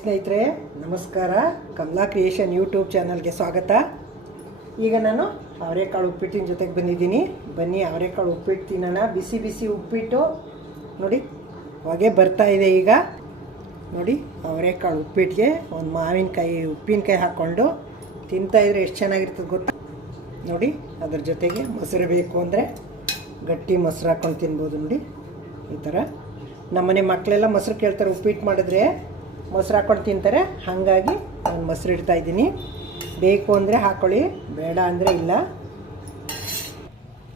ಸ್ನೇಹಿತರೆ ನಮಸ್ಕಾರ. Kamala creation YouTube ಚಾನಲ್ಗೆ ಸ್ವಾಗತ. ಈಗ ನಾನು ಅವರೆಕಾಳು ಉಪ್ಪಿಟ್ಟಿನ ಜೊತೆಗೆ ಬಂದಿದ್ದೀನಿ. ಬನ್ನಿ ಅವರೆಕಾಳು ಉಪ್ಪಿಟ್ಟು ತಿನ್ನೋಣ. ಬಿಸಿ ಬಿಸಿ ಉಪ್ಪಿಟ್ಟು ನೋಡಿ, ಹೊಗೆ ಬರ್ತಾ ಇದೆ. ಈಗ ನೋಡಿ, ಅವರೆಕಾಳು ಉಪ್ಪಿಟ್ಟಿಗೆ ಒಂದು ಮಾವಿನಕಾಯಿ ಉಪ್ಪಿನಕಾಯಿ ಹಾಕ್ಕೊಂಡು ತಿಂತಾಯಿದ್ರೆ ಎಷ್ಟು ಚೆನ್ನಾಗಿರ್ತದೆ ಗೊತ್ತಾ. ನೋಡಿ, ಅದ್ರ ಜೊತೆಗೆ ಮೊಸರು ಬೇಕು ಅಂದರೆ ಗಟ್ಟಿ ಮೊಸರು ಹಾಕ್ಕೊಂಡು ತಿನ್ಬೋದು. ನೋಡಿ ಈ ಥರ ನಮ್ಮನೆ ಮಕ್ಕಳೆಲ್ಲ ಮೊಸರು ಕೇಳ್ತಾರೆ. ಉಪ್ಪಿಟ್ಟು ಮಾಡಿದ್ರೆ ಮೊಸರು ಹಾಕ್ಕೊಂಡು ತಿಂತಾರೆ. ಹಾಗಾಗಿ ನಾನು ಮೊಸರು ಇಡ್ತಾಯಿದ್ದೀನಿ. ಬೇಕು ಅಂದರೆ ಹಾಕ್ಕೊಳ್ಳಿ, ಬೇಡ ಅಂದರೆ ಇಲ್ಲ.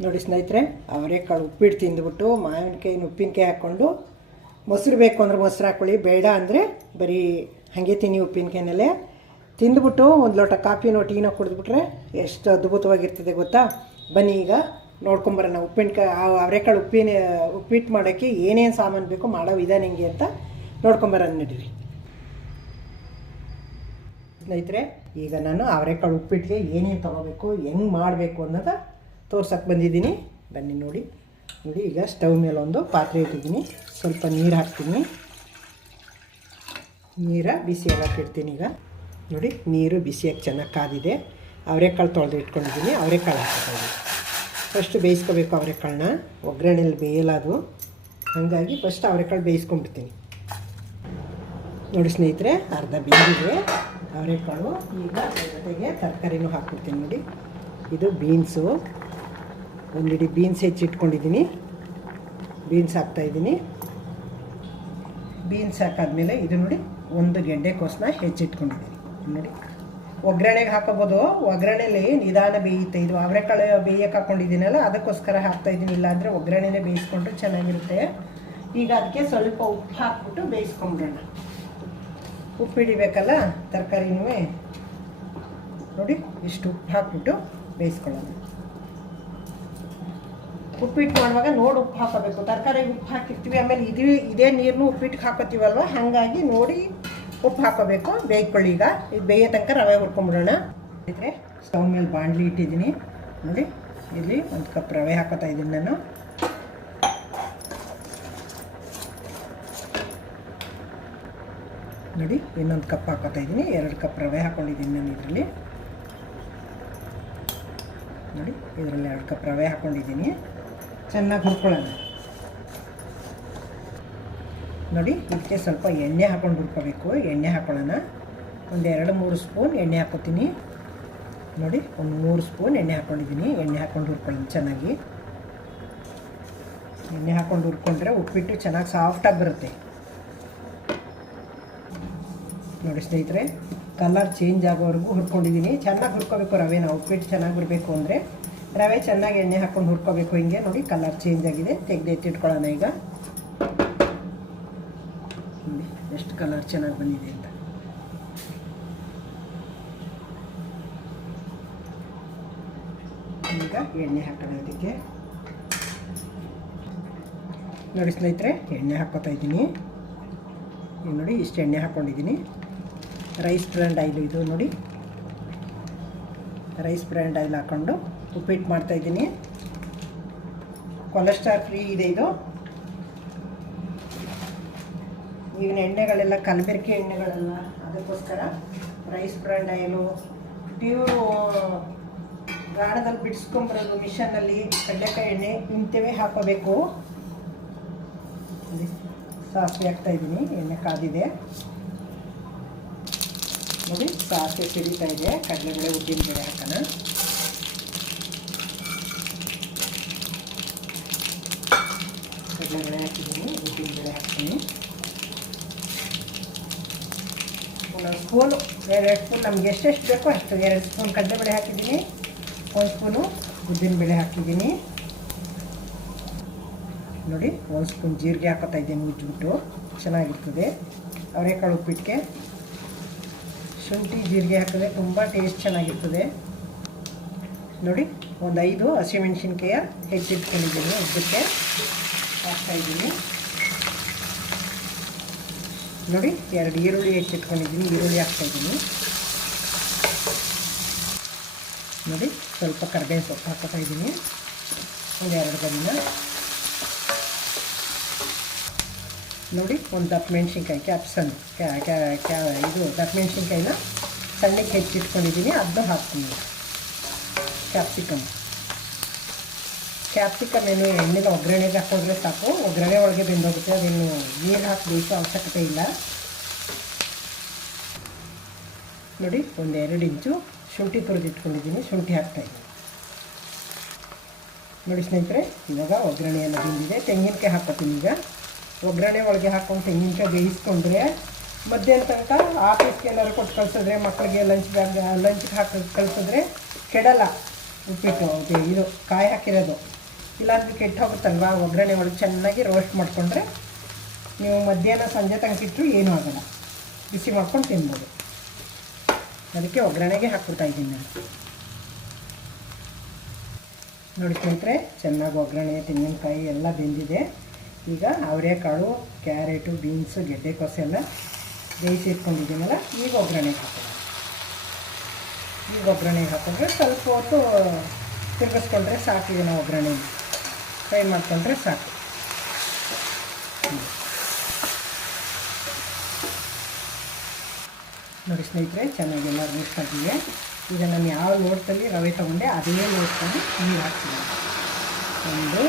ನೋಡಿ ಸ್ನೇಹಿತರೆ, ಅವರೆಕಾಳು ಉಪ್ಪಿಟ್ಟು ತಿಂದುಬಿಟ್ಟು ಮಾವಿನಕಾಯಿನ ಉಪ್ಪಿನಕಾಯಿ ಹಾಕ್ಕೊಂಡು ಮೊಸರು ಬೇಕು ಅಂದರೆ ಮೊಸರು ಹಾಕ್ಕೊಳ್ಳಿ, ಬೇಡ ಅಂದರೆ ಬರೀ ಹಾಗೆ ತಿನ್ನಿ ಉಪ್ಪಿನಕಾಯಿನಲ್ಲೇ. ತಿಂದುಬಿಟ್ಟು ಒಂದು ಲೋಟ ಕಾಫಿನೋ ಟೀನೋ ಕುಡಿದ್ಬಿಟ್ರೆ ಎಷ್ಟು ಅದ್ಭುತವಾಗಿರ್ತದೆ ಗೊತ್ತಾ. ಬನ್ನಿ ಈಗ ನೋಡ್ಕೊಂಬರೋಣ ಉಪ್ಪಿನಕಾಯಿ ಅವರೆಕಾಳು ಉಪ್ಪಿಟ್ಟು ಮಾಡೋಕ್ಕೆ ಏನೇನು ಸಾಮಾನು ಬೇಕು, ಮಾಡೋ ವಿಧಾನ ಹೆಂಗೆ ಅಂತ ನೋಡ್ಕೊಂಬರೋಣ ನಡೀರಿ ಸ್ನೇಹಿತರೆ. ಈಗ ನಾನು ಅವರೆಕಾಳು ಉಪ್ಪಿಟ್ಟಿಗೆ ಏನೇನು ತೊಗೋಬೇಕು, ಹೆಂಗೆ ಮಾಡಬೇಕು ಅನ್ನೋದು ತೋರ್ಸಕ್ಕೆ ಬಂದಿದ್ದೀನಿ. ಬನ್ನಿ ನೋಡಿ. ಈಗ ಸ್ಟವ್ ಮೇಲೆ ಒಂದು ಪಾತ್ರೆ ಇಟ್ಟಿದ್ದೀನಿ. ಸ್ವಲ್ಪ ನೀರು ಹಾಕ್ತೀನಿ. ಬಿಸಿ ಹಾಕಿಡ್ತೀನಿ. ಈಗ ನೋಡಿ, ನೀರು ಬಿಸಿಯಾಗಿ ಚೆನ್ನಾಗಿ ಕಾದಿದೆ. ಅವರೆಕಾಳು ತೊಳೆದು ಇಟ್ಕೊಂಡಿದ್ದೀನಿ. ಅವರೆಕಾಳು ಹಾಕ್ತೀನಿ. ಫಸ್ಟ್ ಬೇಯಿಸ್ಕೋಬೇಕು ಅವರೆಕಾಳನ್ನ. ಒಗ್ಗರಣೆಯಲ್ಲಿ ಬೇಯಲ್ಲ ಅದು, ಹಾಗಾಗಿ ಫಸ್ಟ್ ಅವರೆಕಾಳು ಬೇಯಿಸ್ಕೊಂಡ್ಬಿಡ್ತೀನಿ. ನೋಡಿ ಸ್ನೇಹಿತರೆ, ಅರ್ಧ ಬೇಯಿಸಿದೆ ಅವರೆಕಾಳು. ಈಗ ಜೊತೆಗೆ ತರಕಾರಿನೂ ಹಾಕ್ಬಿಡ್ತೀನಿ. ನೋಡಿ, ಇದು ಬೀನ್ಸು, ಒಂದು ಇಡೀ ಬೀನ್ಸ್ ಹೆಚ್ಚಿಟ್ಕೊಂಡಿದ್ದೀನಿ. ಬೀನ್ಸ್ ಹಾಕ್ತಾಯಿದ್ದೀನಿ. ಬೀನ್ಸ್ ಹಾಕಾದ್ಮೇಲೆ ಇದು ನೋಡಿ, ಒಂದು ಗೆಡ್ಡೆಕೋಸನ್ನ ಹೆಚ್ಚಿಟ್ಕೊಂಡಿದ್ದೀನಿ. ನೋಡಿ, ಒಗ್ಗರಣೆಗೆ ಹಾಕೋಬೋದು. ಒಗ್ಗರಣೆಲಿ ನಿಧಾನ ಬೇಯುತ್ತೆ. ಇದು ಅವರೆಕಾಳು ಬೇಯಕ್ಕೆ ಹಾಕ್ಕೊಂಡಿದ್ದೀನಲ್ಲ, ಅದಕ್ಕೋಸ್ಕರ ಹಾಕ್ತಾಯಿದ್ದೀನಿ. ಇಲ್ಲಾಂದರೆ ಒಗ್ಗರಣೆನೇ ಬೇಯಿಸ್ಕೊಂಡ್ರೆ ಚೆನ್ನಾಗಿರುತ್ತೆ. ಈಗ ಅದಕ್ಕೆ ಸ್ವಲ್ಪ ಉಪ್ಪು ಹಾಕ್ಬಿಟ್ಟು ಬೇಯಿಸ್ಕೊಂಬಿಡೋಣ. ಉಪ್ಪು ಹಿಡಿಬೇಕಲ್ಲ ತರಕಾರಿನೂ. ನೋಡಿ, ಇಷ್ಟು ಉಪ್ಪು ಹಾಕ್ಬಿಟ್ಟು ಬೇಯಿಸ್ಕೊಳ್ಳೋಣ. ಉಪ್ಪಿಟ್ಟು ಮಾಡುವಾಗ ನೋಡಿ ಉಪ್ಪು ಹಾಕೋಬೇಕು. ತರಕಾರಿಗೆ ಉಪ್ಪು ಹಾಕಿರ್ತೀವಿ, ಆಮೇಲೆ ಇದೇ ನೀರನ್ನು ಉಪ್ಪಿಟ್ಟಿಗೆ ಹಾಕೋತೀವಲ್ವ, ಹಾಗಾಗಿ ನೋಡಿ ಉಪ್ಪು ಹಾಕೋಬೇಕು. ಬೇಯ್ಕೊಳ್ಳಿ. ಈಗ ಇದು ಬೇಯೋ ತನಕ ರವೆ ಹುರ್ಕೊಂಬಿಡೋಣ. ಇದ್ರೆ ಸ್ಟವ್ ಮೇಲೆ ಬಾಣಲಿ ಇಟ್ಟಿದ್ದೀನಿ. ನೋಡಿ, ಇಲ್ಲಿ ಒಂದು ಕಪ್ ರವೆ ಹಾಕೋತಾ ಇದ್ದೀನಿ ನಾನು. ನೋಡಿ, ಇನ್ನೊಂದು ಕಪ್ ಹಾಕೋತಾ ಇದ್ದೀನಿ. 2 ಕಪ್ ರವೆ ಹಾಕ್ಕೊಂಡಿದ್ದೀನಿ ನಾನು ಇದರಲ್ಲಿ. ನೋಡಿ, ಇದರಲ್ಲಿ 2 ಕಪ್ ರವೆ ಹಾಕ್ಕೊಂಡಿದ್ದೀನಿ. ಚೆನ್ನಾಗಿ ಹುರ್ಕೊಳ್ಳೋಣ. ನೋಡಿ, ಇದಕ್ಕೆ ಸ್ವಲ್ಪ ಎಣ್ಣೆ ಹಾಕ್ಕೊಂಡು ಹುರ್ಕೋಬೇಕು. ಎಣ್ಣೆ ಹಾಕ್ಕೊಳ್ಳೋಣ. ಒಂದು 2-3 ಸ್ಪೂನ್ ಎಣ್ಣೆ ಹಾಕ್ಕೊತೀನಿ. ನೋಡಿ, ಒಂದು 3 ಸ್ಪೂನ್ ಎಣ್ಣೆ ಹಾಕ್ಕೊಂಡಿದ್ದೀನಿ. ಎಣ್ಣೆ ಹಾಕ್ಕೊಂಡು ಹುರ್ಕೊಳ್ಳೋಣ ಚೆನ್ನಾಗಿ. ಎಣ್ಣೆ ಹಾಕ್ಕೊಂಡು ಹುರ್ಕೊಂಡ್ರೆ ಉಪ್ಪಿಟ್ಟು ಚೆನ್ನಾಗಿ ಸಾಫ್ಟಾಗಿ ಬರುತ್ತೆ. ನೋಡಿ ಸ್ನೇಹಿತರೆ, ಕಲರ್ ಚೇಂಜ್ ಆಗೋವರೆಗೂ ಹುರ್ಕೊಂಡಿದ್ದೀನಿ. ಚೆನ್ನಾಗಿ ಹುರ್ಕೋಬೇಕು ರವೆನ. ಉಪ್ಪಿಟ್ಟು ಚೆನ್ನಾಗಿ ಬರಬೇಕು ಅಂದರೆ ರವೆ ಚೆನ್ನಾಗಿ ಎಣ್ಣೆ ಹಾಕ್ಕೊಂಡು ಹುರ್ಕೋಬೇಕು. ಹಿಂಗೆ ನೋಡಿ, ಕಲರ್ ಚೇಂಜ್ ಆಗಿದೆ. ತೆಗೆದು ಎತ್ತಿಟ್ಕೊಳ್ಳೋಣ. ಈಗ ಎಷ್ಟು ಕಲರ್ ಚೆನ್ನಾಗಿ ಬಂದಿದೆ ಅಂತ. ಈಗ ಎಣ್ಣೆ ಹಾಕೋಣ ಇದಕ್ಕೆ. ನೋಡಿ ಸ್ನೇಹಿತರೆ, ಎಣ್ಣೆ ಹಾಕ್ಕೋತಾ ಇದ್ದೀನಿ. ನೋಡಿ, ಇಷ್ಟು ಎಣ್ಣೆ ಹಾಕ್ಕೊಂಡಿದ್ದೀನಿ. ರೈಸ್ ಬ್ರ್ಯಾಂಡ್ ಆಯಿಲ್ ಇದು. ನೋಡಿ, ರೈಸ್ ಬ್ರ್ಯಾಂಡ್ ಆಯಿಲ್ ಹಾಕ್ಕೊಂಡು ಉಪ್ಪಿಟ್ಟು ಮಾಡ್ತಾಯಿದ್ದೀನಿ. ಕೊಲೆಸ್ಟ್ರಾಲ್ ಫ್ರೀ ಇದೆ ಇದು. ಈಗಿನ ಎಣ್ಣೆಗಳೆಲ್ಲ ಕಲಬೆರಕೆ ಎಣ್ಣೆಗಳೆಲ್ಲ, ಅದಕ್ಕೋಸ್ಕರ ರೈಸ್ ಬ್ರ್ಯಾಂಡ್ ಆಯಿಲು, ಪ್ಯೂರು ಗಾಣದಲ್ಲಿ ಬಿಡಿಸ್ಕೊಂಬರೋದು ಮಿಷನ್ನಲ್ಲಿ ಕಡಲೆಕಾಯಿ ಎಣ್ಣೆ, ಇಂಥವೇ ಹಾಕೋಬೇಕು. ಸಾಸಿವೆ ಹಾಕ್ತಾಯಿದ್ದೀನಿ. ಎಣ್ಣೆ ಕಾದಿದೆ. ನೋಡಿ, ಸಾಸಿವೆ ಸಿಡಿತಾ ಇದೆ. ಕಡಲೆಬೇಳೆ ಉದ್ದಿನಬೇಳೆ ಹಾಕೋಣ. ಕಡಲೆಬೇಳೆ ಹಾಕಿದ್ದೀನಿ, ಉದ್ದಿನಬೇಳೆ ಹಾಕ್ತೀನಿ. ಒಂದೊಂದು ಸ್ಪೂನು, 2 ಸ್ಪೂನ್, ನಮ್ಗೆ ಎಷ್ಟೆಷ್ಟು ಬೇಕೋ ಅಷ್ಟು. 2 ಸ್ಪೂನ್ ಕಡಲೆಬೇಳೆ ಹಾಕಿದ್ದೀನಿ. 1 ಸ್ಪೂನು ಉದ್ದಿನಬೇಳೆ ಹಾಕಿದ್ದೀನಿ. ನೋಡಿ, 1 ಸ್ಪೂನ್ ಜೀರಿಗೆ ಹಾಕೋತಾ ಇದ್ದೀನಿ ಮುಚ್ಚಿಬಿಟ್ಟು. ಚೆನ್ನಾಗಿರ್ತದೆ ಅವರೆಕಾಳು ಉಪ್ಪಿಟ್ಟಿಗೆ. ಶುಂಠಿ ಜೀರಿಗೆ ಹಾಕಿದ್ರೆ ತುಂಬ ಟೇಸ್ಟ್ ಚೆನ್ನಾಗಿರ್ತದೆ. ನೋಡಿ, ಒಂದು 5 ಹಸಿಮೆಣಸಿನ್ಕಾಯ ಹೆಚ್ಚಿಟ್ಕೊಂಡಿದ್ದೀನಿ. ಉದ್ದಕ್ಕೆ ಹಾಕ್ತಾಯಿದ್ದೀನಿ. ನೋಡಿ, 2 ಈರುಳ್ಳಿ ಹೆಚ್ಚಿಟ್ಕೊಂಡಿದ್ದೀನಿ. ಈರುಳ್ಳಿ ಹಾಕ್ತಾಯಿದ್ದೀನಿ. ನೋಡಿ, ಸ್ವಲ್ಪ ಕರಿಬೇವು ಸೊಪ್ಪು ಹಾಕೋತಾ ಇದ್ದೀನಿ. ಒಂದು 2 ಗರಿನ ನೋಡಿ ಒಂದು ದಪ್ಪ ಮೆಣಸಿನ್ಕಾಯಿ ಕ್ಯಾಪ್ಸನ್ ಇದು ದಪ್ಪ ಮೆಣಸಿನ್ಕಾಯಿನ ಸಣ್ಣಕ್ಕೆ ಹೆಚ್ಚಿಟ್ಕೊಂಡಿದ್ದೀನಿ, ಅದನ್ನು ಹಾಕ್ತೀನಿ. ಕ್ಯಾಪ್ಸಿಕಮ್ ಏನು ಎಣ್ಣೆನ ಒಗ್ಗರಣೆಗೆ ಹಾಕಿದ್ರೆ ಸಾಕು, ಒಗ್ಗರಣೆ ಒಳಗೆ ಬೆಂದೋಗುತ್ತೆ, ಅದೇನು ನೀರು ಹಾಕಿ ಬೇಯಿಸೋ ಅವಶ್ಯಕತೆ ಇಲ್ಲ. ನೋಡಿ ಒಂದು 2 ಇಂಚು ಶುಂಠಿ ತುರಿದಿಟ್ಕೊಂಡಿದ್ದೀನಿ, ಶುಂಠಿ ಹಾಕ್ತಾಯಿದ್ದೀನಿ. ನೋಡಿ ಸ್ನೇಹಿತರೆ, ಇವಾಗ ಒಗ್ಗರಣೆ ಎಲ್ಲ ಬೆಂದಿದೆ. ತೆಂಗಿನಕಾಯಿ ಹಾಕ್ಕೊತೀನಿ. ಈಗ ಒಗ್ಗರಣೆ ಒಳಗೆ ಹಾಕ್ಕೊಂಡು ತೆಂಗಿನಕಾಯಿ ಬೇಯಿಸ್ಕೊಂಡ್ರೆ ಮಧ್ಯಾಹ್ನ ತನಕ ಆಫೀಸ್ಗೆ ಎಲ್ಲರೂ ಕೊಟ್ಟು ಕಳಿಸಿದ್ರೆ, ಮಕ್ಕಳಿಗೆ ಲಂಚ್ಗೆ ಹಾಕಿ ಕಳಿಸಿದ್ರೆ ಕೆಡಲ್ಲ. ಉಪ್ಪಿಟ್ಟು ಇದು ಕಾಯಿ ಹಾಕಿರೋದು ಇಲ್ಲಾಂದ್ರೆ ಕೆಟ್ಟು ಹೋಗುತ್ತಲ್ವ. ಒಗ್ಗರಣೆ ಒಳಗೆ ಚೆನ್ನಾಗಿ ರೋಸ್ಟ್ ಮಾಡಿಕೊಂಡ್ರೆ ನೀವು ಮಧ್ಯಾಹ್ನ ಸಂಜೆ ತನಕ ಇಟ್ಟರು ಏನೂ ಆಗೋಲ್ಲ, ಬಿಸಿ ಮಾಡ್ಕೊಂಡು ತಿನ್ಬೋದು. ಅದಕ್ಕೆ ಒಗ್ಗರಣೆಗೆ ಹಾಕ್ಬಿಡ್ತಾಯಿದ್ದೀನಿ ನಾನು. ನೋಡಿ ಸ್ನೇಹಿತರೆ, ಚೆನ್ನಾಗಿ ಒಗ್ಗರಣೆ ತೆಂಗಿನಕಾಯಿ ಎಲ್ಲ ಬೆಂದಿದೆ. ಈಗ ಅವರೆಕಾಳು, ಕ್ಯಾರೆಟು, ಬೀನ್ಸು, ಗೆಡ್ಡೆಕೋಸು ಎಲ್ಲ ಬೇಯಿಸಿ ಇಟ್ಕೊಂಡಿದ್ದೀನಲ್ಲ, ಈಗ ಒಗ್ಗರಣೆಗೆ ಹಾಕೋಣ. ಈಗ ಒಗ್ಗರಣೆಗೆ ಹಾಕಿದ್ರೆ ಸ್ವಲ್ಪ ಹೊತ್ತು ತಿರುಗಿಸ್ಕೊಂಡ್ರೆ ಸಾಕು. ಇದನ್ನು ಒಗ್ಗರಣೆ ಫ್ರೈ ಮಾಡ್ಕೊಂಡ್ರೆ ಸಾಕು. ನೋಡಿ ಸ್ನೇಹಿತರೆ, ಚೆನ್ನಾಗೆಲ್ಲ ರೋಸ್ಟ್ ಆಗಿದೆ. ಈಗ ನಾನು ಯಾವ ಲೋಟದಲ್ಲಿ ರವೆ ತೊಗೊಂಡೆ ಅದೇ ಲೋಟದಲ್ಲಿ ನೀರು ಹಾಕ್ತೀನಿ. 1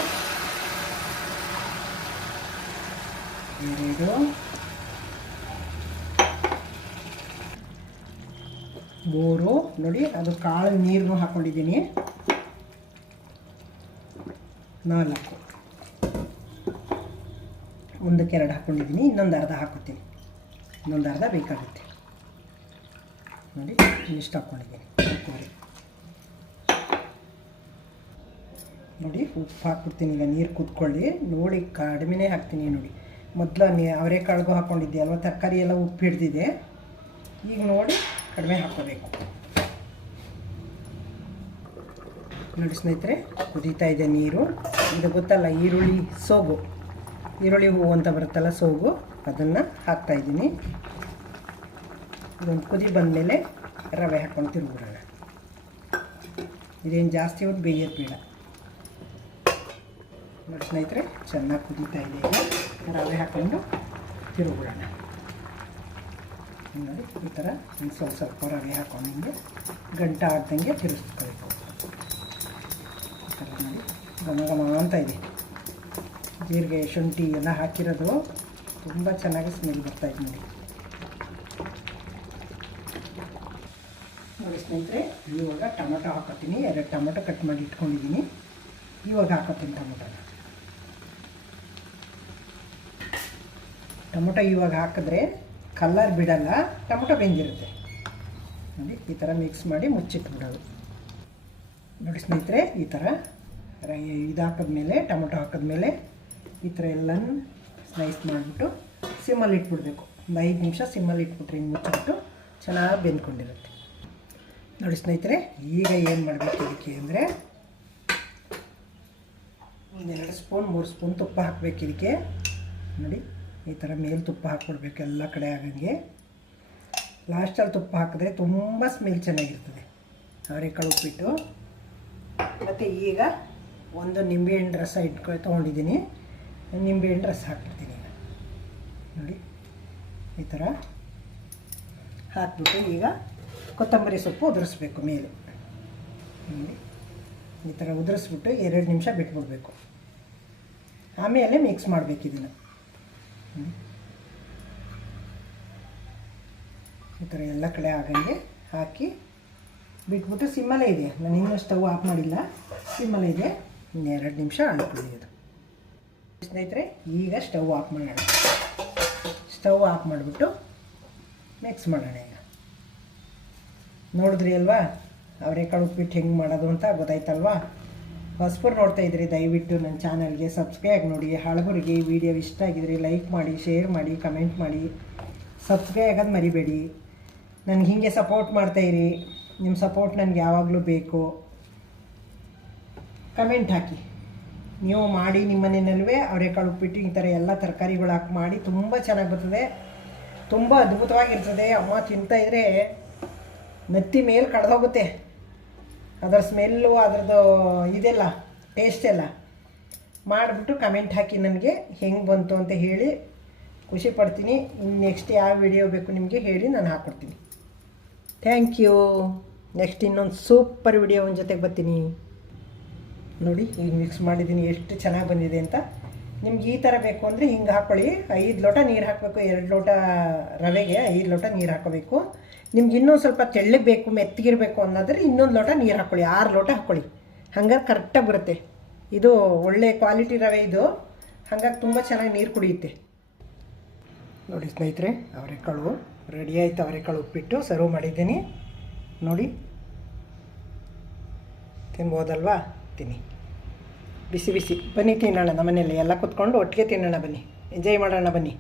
2 3 ನೋಡಿ, ಅದು ಕಾಳು ನೀರನ್ನು ಹಾಕ್ಕೊಂಡಿದ್ದೀನಿ. 4 1ಕ್ಕೆ 2 ಹಾಕ್ಕೊಂಡಿದ್ದೀನಿ. ಇನ್ನೊಂದು ಅರ್ಧ ಹಾಕೋತೀನಿ, ಇನ್ನೊಂದು ಅರ್ಧ ಬೇಕಾಗುತ್ತೆ. ನೋಡಿ ಇಷ್ಟು ಹಾಕ್ಕೊಂಡಿದ್ದೀನಿ. ನೋಡಿ ಉಪ್ಪು ಹಾಕ್ಬಿಡ್ತೀನಿ. ಈಗ ನೀರು ಕುತ್ಕೊಳ್ಳಿ. ನೋಡಿ ಕಡಿಮೆನೇ ಹಾಕ್ತೀನಿ. ನೋಡಿ ಮೊದಲು ಅವರೆಕಾಳಿಗೂ ಹಾಕ್ಕೊಂಡಿದ್ದೆ ಅಲ್ವ, ತರಕಾರಿ ಎಲ್ಲ ಉಪ್ಪು ಹಿಡ್ದಿದೆ. ಈಗ ನೋಡಿ ಕಡಿಮೆ ಹಾಕ್ಕೋಬೇಕು. ನೋಡಿ ಸ್ನೇಹಿತರೆ, ಕುದೀತಾ ಇದೆ ನೀರು. ಇದು ಗೊತ್ತಲ್ಲ, ಈರುಳ್ಳಿ ಹೂವು ಅಂತ ಬರುತ್ತಲ್ಲ, ಸೋಗು, ಅದನ್ನು ಹಾಕ್ತಾಯಿದ್ದೀನಿ. ಇದೊಂದು ಕುದಿ ಬಂದಮೇಲೆ ರವೆ ಹಾಕ್ಕೊಂಡು ತಿರುಗಿಬಿಡೋಣ. ಇದೇನು ಜಾಸ್ತಿ ಹೊತ್ತು ಬೇಯೋದು ಬೇಡ. ನೋಡಿ ಸ್ನೇಹಿತರೆ, ಚೆನ್ನಾಗಿ ಕುದೀತಾ ಇದೆ. ಈಗ ರವೆ ಹಾಕ್ಕೊಂಡು ತಿರುಗಿಬಿಡೋಣ. ನೋಡಿ ಈ ಥರ ಸ್ವಲ್ಪ ರವೆ ಹಾಕ್ಕೊಂಡು ಹಿಂಗೆ ಗಂಟ ಆಗ್ದಂಗೆ ತಿರುಗಿಸ್ಕೋಬೇಕು. ಈ ಥರ ನೋಡಿ ಘಮ ಅಂತ ಇದೆ. ಜೀರಿಗೆ, ಶುಂಠಿ ಎಲ್ಲ ಹಾಕಿರೋದು ತುಂಬ ಚೆನ್ನಾಗಿ ಸ್ಮೆಲ್ ಬರ್ತಾಯಿದೆ. ನೋಡಿ ಸ್ನೇಹಿತರೆ, ಇವಾಗ ಟೊಮೊಟೊ ಹಾಕೋತೀನಿ. 2 ಟೊಮೊಟೊ ಕಟ್ ಮಾಡಿ ಇಟ್ಕೊಂಡಿದ್ದೀನಿ. ಇವಾಗ ಹಾಕೋತೀನಿ ಟೊಮೊಟೊ ಇವಾಗ ಹಾಕಿದ್ರೆ ಕಲರ್ ಬಿಡಲ್ಲ, ಟೊಮೊಟೊ ಬೆಂದಿರುತ್ತೆ. ನೋಡಿ ಈ ಥರ ಮಿಕ್ಸ್ ಮಾಡಿ ಮುಚ್ಚಿಟ್ಬಿಡೋದು. ನೋಡಿ ಸ್ನೇಹಿತರೆ, ಈ ಥರ ಇದು ಹಾಕಿದ್ಮೇಲೆ, ಟೊಮೊಟೊ ಹಾಕಿದ್ಮೇಲೆ ಈ ಥರ ಎಲ್ಲನೂ ಸ್ಲೈಸ್ ಮಾಡಿಬಿಟ್ಟು ಸಿಮ್ಮಲ್ಲಿ ಇಟ್ಬಿಡ್ಬೇಕು. ಒಂದು 5 ನಿಮಿಷ ಸಿಮ್ಮಲ್ಲಿ ಇಟ್ಬಿಟ್ರೆ ಹಿಂಗೆ ಮುಚ್ಚಿಬಿಟ್ಟು ಚೆನ್ನಾಗಿ ಬೆಂದ್ಕೊಂಡಿರುತ್ತೆ. ನೋಡಿ ಸ್ನೇಹಿತರೆ, ಈಗ ಏನು ಮಾಡಬೇಕು ಇದಕ್ಕೆ ಅಂದರೆ 1-2 ಸ್ಪೂನ್ 3 ಸ್ಪೂನ್ ತುಪ್ಪ ಹಾಕಬೇಕು ಇದಕ್ಕೆ. ನೋಡಿ ಈ ಥರ ಮೇಲೆ ತುಪ್ಪ ಹಾಕ್ಬಿಡ್ಬೇಕು ಎಲ್ಲ ಕಡೆ ಆಗಂಗೆ. ಲಾಸ್ಟಲ್ಲಿ ತುಪ್ಪ ಹಾಕಿದ್ರೆ ತುಂಬ ಸ್ಮೆಲ್ ಚೆನ್ನಾಗಿರ್ತದೆ ಅವರೆಕಾಳು ಉಪ್ಪಿಟ್ಟು. ಮತ್ತು ಈಗ ಒಂದು ನಿಂಬೆಹಣ್ಣು ರಸ ತೊಗೊಂಡಿದ್ದೀನಿ. ನಿಂಬೆಹಣ್ಣು ರಸ ಹಾಕ್ಬಿಡ್ತೀನಿ. ಈಗ ನೋಡಿ ಈ ಥರ ಹಾಕ್ಬಿಟ್ಟು ಈಗ ಕೊತ್ತಂಬರಿ ಸೊಪ್ಪು ಉದುರಿಸ್ಬೇಕು ಮೇಲೆ. ನೋಡಿ ಈ ಥರ ಉದುರಿಸ್ಬಿಟ್ಟು 2 ನಿಮಿಷ ಬಿಟ್ಬಿಡ್ಬೇಕು. ಆಮೇಲೆ ಮಿಕ್ಸ್ ಮಾಡಬೇಕು ಇದನ್ನು. ಈ ಥರ ಎಲ್ಲ ಕಡೆ ಆಗಂಗೆ ಹಾಕಿ ಬಿಟ್ಬಿಟ್ಟು ಸಿಮ್ಮಲ್ಲೇ ಇದೆ. ನಾನು ಇನ್ನೂ ಸ್ಟವ್ ಆಫ್ ಮಾಡಿಲ್ಲ, ಸಿಮ್ಮಲ್ಲೇ ಇದೆ. 2 ನಿಮಿಷ ಅಳ್ಕೊಳ್ಳೋದು. ಸ್ನೇಹಿತರೆ, ಈಗ ಸ್ಟವ್ ಆಫ್ ಮಾಡೋಣ. ಸ್ಟವ್ ಆಫ್ ಮಾಡಿಬಿಟ್ಟು ಮಿಕ್ಸ್ ಮಾಡೋಣ. ಈಗ ನೋಡಿದ್ರಿ ಅಲ್ವಾ ಅವರೆಕಾಳು ಉಪ್ಪಿಟ್ಟು ಹೆಂಗೆ ಮಾಡೋದು ಅಂತ ಗೊತ್ತಾಯ್ತಲ್ವಾ. ಹೊಸಬರು ನೋಡ್ತಾ ಇದ್ರಿ, ದಯವಿಟ್ಟು ನನ್ನ ಚಾನಲ್ಗೆ ಸಬ್ಸ್ಕ್ರೈಬ್ ನೋಡಿ. ಹಳಬರಿಗೆ ಈ ವಿಡಿಯೋ ಇಷ್ಟ ಆಗಿದ್ರೆ ಲೈಕ್ ಮಾಡಿ, ಶೇರ್ ಮಾಡಿ, ಕಮೆಂಟ್ ಮಾಡಿ. ಸಬ್ಸ್ಕ್ರೈಬ್ ಆಗೋದು ಮರಿಬೇಡಿ. ನನಗೆ ಹೀಗೆ ಸಪೋರ್ಟ್ ಮಾಡ್ತಾಯಿರಿ. ನಿಮ್ಮ ಸಪೋರ್ಟ್ ನನಗೆ ಯಾವಾಗಲೂ ಬೇಕು. ಕಮೆಂಟ್ ಹಾಕಿ. ನೀವು ಮಾಡಿ ನಿಮ್ಮ ಮನೆಯಲ್ಲೇ ಅವರೆಕಾಳು ಉಪ್ಪಿಟ್ಟು ಈ ಥರ ಎಲ್ಲ ತರಕಾರಿಗಳು ಹಾಕಿ ಮಾಡಿ, ತುಂಬ ಚೆನ್ನಾಗಿ ಬರ್ತದೆ, ತುಂಬ ಅದ್ಭುತವಾಗಿರ್ತದೆ. ಅಮ್ಮ ತಿಂತಾಯಿದ್ರೆ ನೆತ್ತಿ ಮೇಲೆ ಕಳೆದೋಗುತ್ತೆ ಅದರ ಸ್ಮೆಲ್ಲು, ಅದರದ್ದು ಇದೆಲ್ಲ ಟೇಸ್ಟ್ ಎಲ್ಲ. ಮಾಡಿಬಿಟ್ಟು ಕಮೆಂಟ್ ಹಾಕಿ ನನಗೆ ಹೆಂಗೆ ಬಂತು ಅಂತ ಹೇಳಿ. ಖುಷಿ ಪಡ್ತೀನಿ. ನೆಕ್ಸ್ಟ್ ಯಾವ ವಿಡಿಯೋ ಬೇಕು ನಿಮಗೆ ಹೇಳಿ ನಾನು ಹಾಕ್ಕೊಡ್ತೀನಿ. Thank you. ನೆಕ್ಸ್ಟ್ ಇನ್ನೊಂದು ಸೂಪರ್ ವಿಡಿಯೋ ಒಂದು ಜೊತೆಗೆ ಬರ್ತೀನಿ. ನೋಡಿ ಈಗ ಮಿಕ್ಸ್ ಮಾಡಿದ್ದೀನಿ ಎಷ್ಟು ಚೆನ್ನಾಗಿ ಬಂದಿದೆ ಅಂತ. ನಿಮ್ಗೆ ಈ ಥರ ಬೇಕು ಅಂದರೆ ಹಿಂಗೆ ಹಾಕ್ಕೊಳ್ಳಿ. 5 ಲೋಟ ನೀರು ಹಾಕಬೇಕು. 2 ಲೋಟ ರವೆಗೆ 5 ಲೋಟ ನೀರು ಹಾಕೋಬೇಕು. ನಿಮ್ಗೆ ಇನ್ನೊಂದು ಸ್ವಲ್ಪ ತೆಳ್ಳಗೆ ಬೇಕು, ಮೆತ್ತಗಿರಬೇಕು ಅನ್ನೋದ್ರೆ ಇನ್ನೊಂದು ಲೋಟ ನೀರು ಹಾಕ್ಕೊಳ್ಳಿ. 6 ಲೋಟ ಹಾಕ್ಕೊಳ್ಳಿ. ಹಂಗಾರೆ ಕರೆಕ್ಟಾಗಿ ಬರುತ್ತೆ. ಇದು ಒಳ್ಳೆ ಕ್ವಾಲಿಟಿ ರವೆ ಇದು, ಹಾಗಾಗಿ ತುಂಬ ಚೆನ್ನಾಗಿ ನೀರು ಕುಡಿಯುತ್ತೆ. ನೋಡಿ ಸ್ನೇಹಿತರೆ, ಅವರೆಕಾಳು ರೆಡಿ ಆಯಿತು. ಅವರೆಕಾಳು ಉಪ್ಪಿಟ್ಟು ಸರ್ವ್ ಮಾಡಿದ್ದೀನಿ. ನೋಡಿ ತಿನ್ಬೋದಲ್ವಾ? ತಿನ್ನಿ, ಬಿಸಿ ಬಿಸಿ. ಬನ್ನಿ ತಿನ್ನೋಣ. ನಮ್ಮನೇಲಿ ಎಲ್ಲ ಕೂತ್ಕೊಂಡು ಒಟ್ಟಿಗೆ ತಿನ್ನೋಣ. ಬನ್ನಿ, ಎಂಜಾಯ್ ಮಾಡೋಣ. ಬನ್ನಿ.